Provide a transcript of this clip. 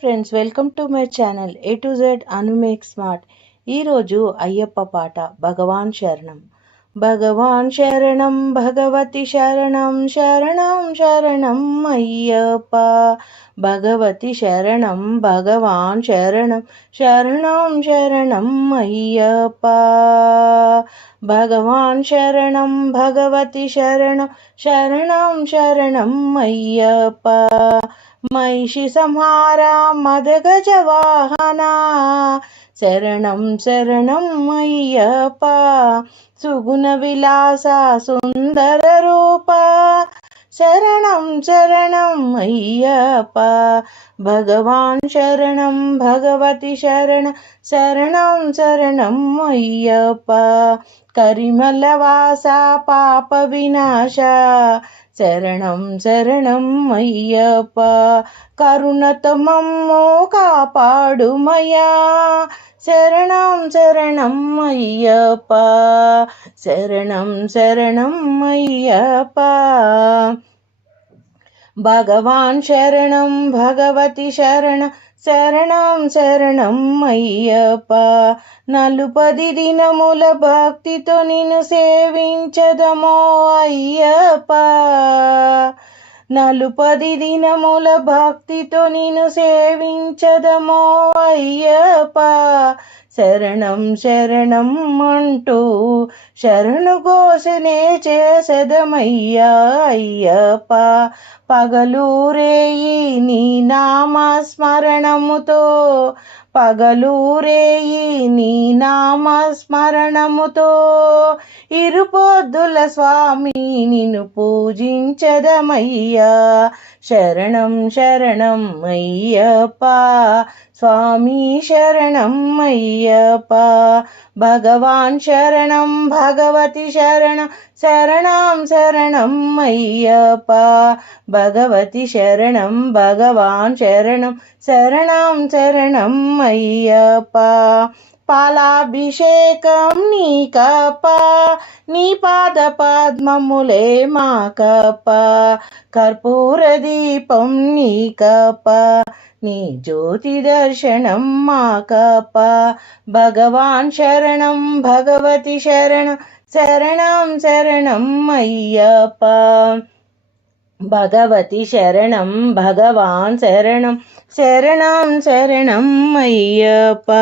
Friends welcome to my channel A to Z అనుమేక్ smart ఈరోజు అయ్యప్ప పాట భగవాన్ శరణం. భగవాన్ శరణం భగవతి శరణం శరణం శరణం అయ్యప్ప. భగవతి శరణం భగవాన్ శరణం శరణం శరణం అయ్యప్ప. భగవాన్ శరణం భగవతి శరణం శరణం శరణం అయ్యప్ప. महिषि संहारा मदगजवाहना। शरणं शरणं मयि सुगुणविलासा सुन्दररूपा शरणं शरणं मय्यप। भगवान् शरणं भगवति शरण। शरणं शरणं मय्यप्प శరణం పాప వినాశ. శరణం శరణం అయ్యప్ప కరుణతో మమ్మో కాపాడుమయా శరణం శరణం అయ్యప్ప శరణం శరణం అయ్యప్ప. భగవాన్ శరణం భగవతి శరణ శరణం శరణం అయ్యప్ప నలుపది దినముల భక్తితో నిన్ను సేవించదమో అయ్యప్ప నలుపది దినముల భక్తితో నిన్ను సేవించదమో అయ్యప్ప శరణం శరణం అంటూ శరణు కోసనే చేసదమయ్యా అయ్యప్ప. పగలూరేయి నీ నామస్మరణముతో పగలూరేయి నీ నామస్మరణముతో ఇరుపొద్దుల స్వామి నిన్ను పూజించదమయ్యా. శరణం శరణం అయ్యప్ప. స్వామి శరణం అయ్యప్ప భగవాన్ శరణం భగవతి శరణం శరణం శరణం అయ్యప్ప భగవతి శరణం భగవాన్ శరణం శరణం శరణం అయ్యప్ప పాలాభిషేకం నీ కప్ప నీ పాద పద్మములే మా కప్ప. కర్పూర దీపం నీ కప్ప నీ జ్యోతి దర్శనం మా కప్ప. భగవాన్ శరణం భగవతి శరణం శరణం శరణం అయ్యప్ప. భగవతి శరణం భగవాన్ శరణం శరణం శరణం అయ్యప్ప.